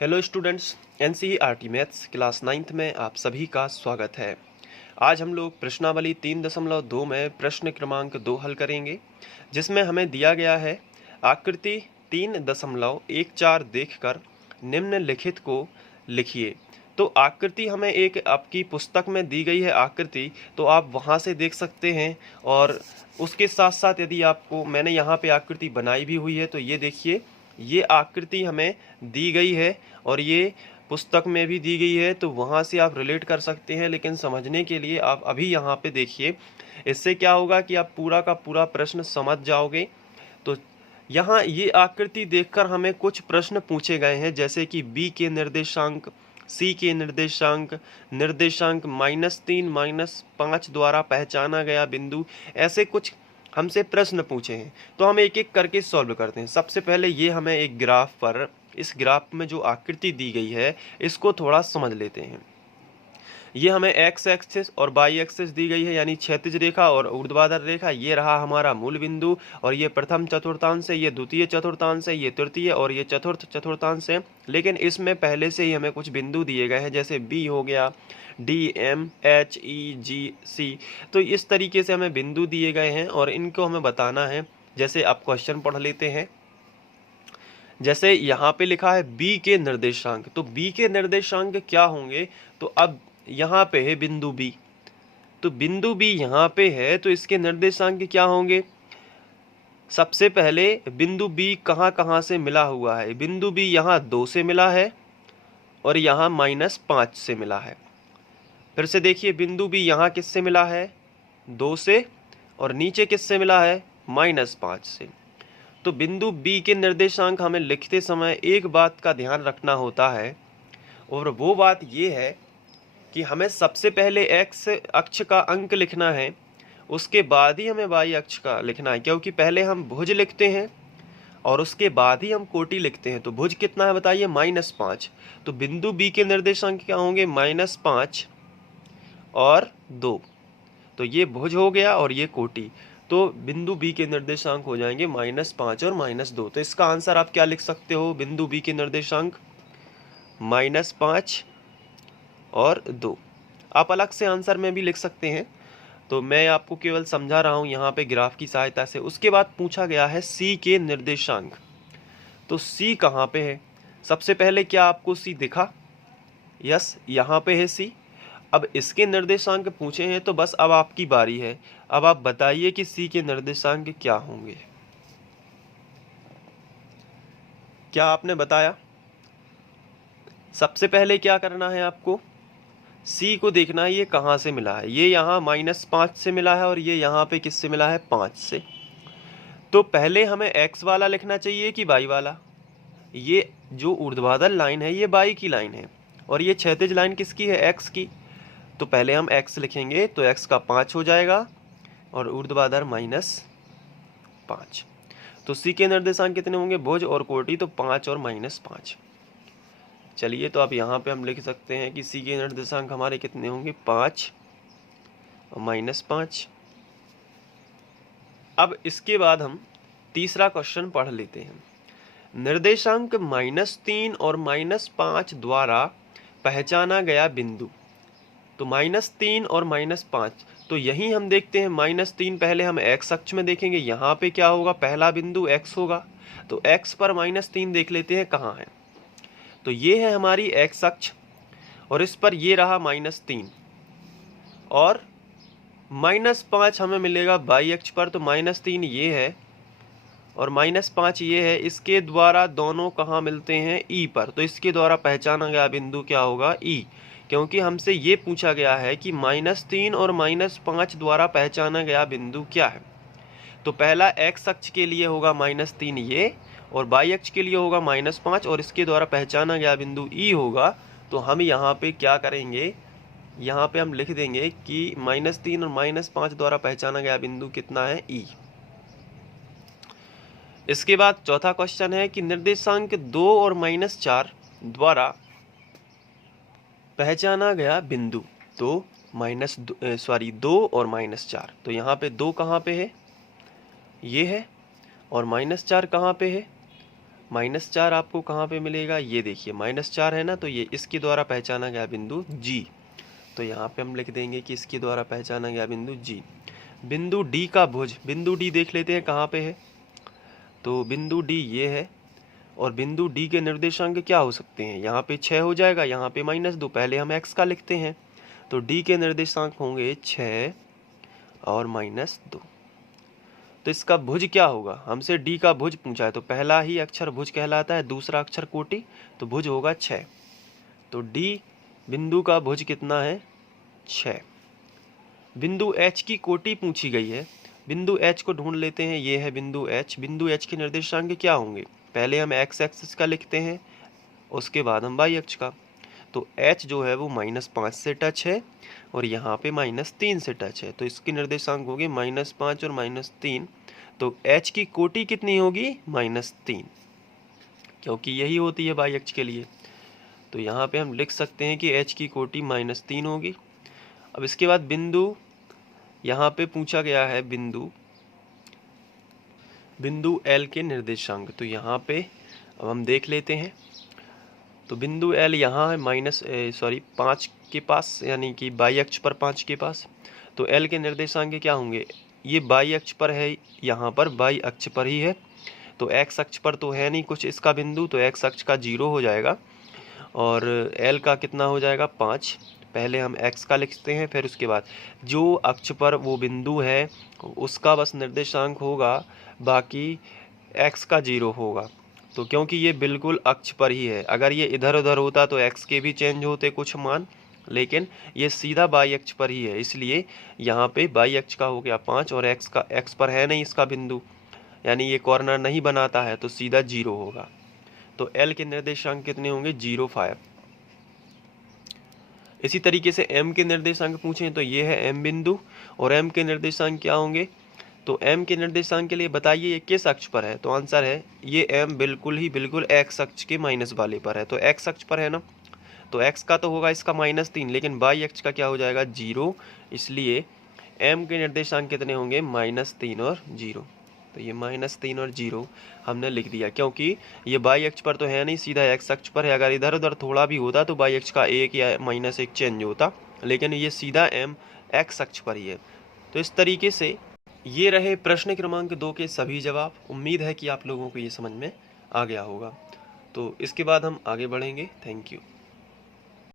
Hello students, NCERT maths class 9th में आप सभी का स्वागत है। आज हम लोग प्रश्नावली 3.2 में प्रश्न क्रमांक 2 हल करेंगे, जिसमें हमें दिया गया है आकृति 3.14 देखकर निम्नलिखित को लिखिए। तो आकृति हमें एक आपकी पुस्तक में दी गई है आकृति, तो आप वहां से देख सकते हैं। और उसके साथ साथ यदि आपको मैंने यहाँ पे आकृति बनाई भी हुई है, तो ये देखिए, ये आकृति हमें दी गई है और ये पुस्तक में भी दी गई है, तो वहाँ से आप रिलेट कर सकते हैं। लेकिन समझने के लिए आप अभी यहाँ पे देखिए, इससे क्या होगा कि आप पूरा का पूरा प्रश्न समझ जाओगे। तो यहाँ ये आकृति देखकर हमें कुछ प्रश्न पूछे गए हैं, जैसे कि बी के निर्देशांक, सी के निर्देशांक, निर्देशांक -3 -5 द्वारा पहचाना गया बिंदु, ऐसे कुछ हमसे प्रश्न पूछे हैं। तो हम एक एक करके सॉल्व करते हैं। सबसे पहले ये हमें एक ग्राफ पर, इस ग्राफ में जो आकृति दी गई है इसको थोड़ा समझ लेते हैं। ये हमें एक्स एक्सिस और वाई एक्सिस दी गई है, यानी क्षैतिज रेखा और ऊर्ध्वाधर रेखा। ये रहा हमारा मूल बिंदु, और ये प्रथम चतुर्थांश है, ये द्वितीय चतुर्थांश है, ये तृतीय और ये चतुर्थ चतुर्थांश है। लेकिन इसमें पहले से ही हमें कुछ बिंदु दिए गए हैं, जैसे बी हो गया, डी, एम, एच, ई, जी, सी। तो इस तरीके से हमें बिंदु दिए गए हैं और इनको हमें बताना है। जैसे आप क्वेश्चन पढ़ लेते हैं। जैसे यहाँ पे लिखा है बी के निर्देशांक, तो बी के निर्देशांक क्या होंगे? तो अब यहाँ पे है बिंदु बी, तो बिंदु बी यहाँ पे है, तो इसके निर्देशांक क्या होंगे? सबसे पहले बिंदु बी कहाँ कहाँ से मिला हुआ है? बिंदु बी यहाँ 2 से मिला है और यहाँ -5 से मिला है। फिर से देखिए, बिंदु बी यहाँ किससे मिला है? 2 से, और नीचे किससे मिला है? -5 से। तो बिंदु बी के निर्देशांक हमें लिखते समय एक बात का ध्यान रखना होता है, और वो बात ये है कि हमें सबसे पहले एक्स अक्ष का अंक लिखना है, उसके बाद ही हमें वाई अक्ष का लिखना है। क्योंकि पहले हम भुज लिखते हैं और उसके बाद ही हम कोटि लिखते हैं। तो भुज कितना है बताइए? -5। तो बिंदु बी के निर्देशांक क्या होंगे? -5 और 2। तो ये भुज हो गया और ये कोटि। तो बिंदु बी के निर्देशांक हो जाएंगे -5 और -2। तो इसका आंसर आप क्या लिख सकते हो? बिंदु बी के निर्देशांक -5 और 2। आप अलग से आंसर में भी लिख सकते हैं, तो मैं आपको केवल समझा रहा हूँ यहाँ पे ग्राफ की सहायता से। उसके बाद पूछा गया है सी के निर्देशांक। तो सी कहाँ पे है? सबसे पहले क्या आपको सी दिखा? यस, यहाँ पे है सी। अब इसके निर्देशांक पूछे हैं, तो बस अब आपकी बारी है। अब आप बताइए कि सी के निर्देशांक क्या होंगे। क्या आपने बताया? सबसे पहले क्या करना है आपको? सी को देखना है ये कहाँ से मिला है। ये यहाँ -5 से मिला है और ये यहाँ पे किससे मिला है? 5 से। तो पहले हमें x वाला लिखना चाहिए कि y वाला? ये जो ऊर्ध्वाधर लाइन है ये y की लाइन है, और ये क्षैतिज लाइन किसकी है? x की। तो पहले हम x लिखेंगे, तो x का 5 हो जाएगा और ऊर्ध्वाधर -5। तो सी के निर्देशांक कितने होंगे? भुज और कोटि, तो 5 और -5। चलिए, तो अब यहाँ पे हम लिख सकते हैं कि सी के निर्देशांक हमारे कितने होंगे? 5 और -5। अब इसके बाद हम तीसरा क्वेश्चन पढ़ लेते हैं। निर्देशांक -3 और -5 द्वारा पहचाना गया बिंदु। तो -3 और -5, तो यही हम देखते हैं। -3 पहले हम x अक्ष में देखेंगे, यहाँ पे क्या होगा? पहला बिंदु x होगा। तो x पर -3 देख लेते हैं कहाँ है। तो ये है हमारी x अक्ष, और इस पर ये रहा -3, और -5 हमें मिलेगा y अक्ष पर। तो -3 ये है और -5 ये है। इसके द्वारा दोनों कहाँ मिलते हैं? E पर। तो इसके द्वारा पहचाना गया बिंदु क्या होगा? E। क्योंकि हमसे ये पूछा गया है कि -3 और -5 द्वारा पहचाना गया बिंदु क्या है। तो पहला x अक्ष के लिए होगा -3 ये, और y अक्ष के लिए होगा -5, और इसके द्वारा पहचाना गया बिंदु E होगा। तो हम यहाँ पे क्या करेंगे? यहाँ पे हम लिख देंगे कि -3 और -5 द्वारा पहचाना गया बिंदु कितना है? E। इसके बाद चौथा क्वेश्चन है कि निर्देशांक 2 और -4 द्वारा पहचाना गया बिंदु। तो 2 और -4, तो यहाँ पे 2 कहाँ पे है? ये है, और -4 कहाँ पे है? -4 आपको कहाँ पे मिलेगा, ये देखिए -4 है ना, तो ये इसके द्वारा पहचाना गया बिंदु G। तो यहाँ पे हम लिख देंगे कि इसके द्वारा पहचाना गया बिंदु G। बिंदु D का भुज, बिंदु D देख लेते हैं कहाँ पे है। तो बिंदु D ये है, और बिंदु D के निर्देशांक क्या हो सकते हैं, यहाँ पे 6 हो जाएगा, यहाँ पे -2। पहले हम x का लिखते हैं, तो D के निर्देशांक होंगे 6 और -2। तो इसका भुज क्या होगा, हमसे D का भुज पूछा है, तो पहला ही अक्षर भुज कहलाता है, दूसरा अक्षर कोटि, तो भुज होगा 6। तो D बिंदु का भुज कितना है, 6। बिंदु H की कोटि पूछी गई है, बिंदु H को ढूंढ लेते हैं, ये है बिंदु H। बिंदु H के निर्देशांक क्या होंगे, पहले हम x एक्सिस का लिखते हैं, उसके बाद हम y अक्ष का। तो h जो है वो -5 से टच है, और यहाँ पे -3 से टच है, तो इसके निर्देशांक होंगे -5 और -3। तो h की कोटि कितनी होगी, -3, क्योंकि यही होती है y अक्ष के लिए। तो यहाँ पे हम लिख सकते हैं कि h की कोटि -3 होगी। अब इसके बाद बिंदु, यहाँ पे पूछा गया है बिंदु L के निर्देशांक, तो यहाँ पे अब हम देख लेते हैं। तो बिंदु L यहाँ है 5 के पास, यानी कि y अक्ष पर 5 के पास। तो L के निर्देशांक क्या होंगे, ये y अक्ष पर है, यहाँ पर y अक्ष पर ही है, तो x अक्ष पर तो है नहीं कुछ इसका बिंदु, तो x अक्ष का 0 हो जाएगा, और L का कितना हो जाएगा, 5। पहले हम x का लिखते हैं, फिर उसके बाद जो अक्ष पर वो बिंदु है उसका बस निर्देशांक होगा, बाकी x का 0 होगा। तो क्योंकि ये बिल्कुल अक्ष पर ही है, अगर ये इधर उधर होता तो x के भी चेंज होते कुछ मान, लेकिन ये सीधा y अक्ष पर ही है, इसलिए यहाँ पे y अक्ष का हो गया 5, और x पर है नहीं इसका बिंदु, यानी ये कॉर्नर नहीं बनाता है, तो सीधा 0 होगा। तो L के निर्देशांक कितने होंगे, 0, 5। इसी तरीके से M के निर्देशांक पूछें तो ये है M बिंदु, और M के निर्देशांक क्या होंगे, तो M के निर्देशांक के लिए बताइए ये किस अक्ष पर है, तो आंसर है ये M बिल्कुल x अक्ष के माइनस वाले पर है, तो x अक्ष पर है ना, तो x का तो होगा इसका -3, लेकिन y अक्ष का क्या हो जाएगा, 0, इसलिए M के निर्देशांक कितने होंगे, -3 और 0। तो ये -3 और 0 हमने लिख दिया, क्योंकि ये y अक्ष पर तो है नहीं, सीधा x अक्ष पर है। अगर इधर उधर थोड़ा भी होता तो y अक्ष का 1 या -1 चेंज होता, लेकिन ये सीधा M x अक्ष पर ही है। तो इस तरीके से ये रहे प्रश्न क्रमांक 2 के सभी जवाब। उम्मीद है कि आप लोगों को ये समझ में आ गया होगा। तो इसके बाद हम आगे बढ़ेंगे। Thank you.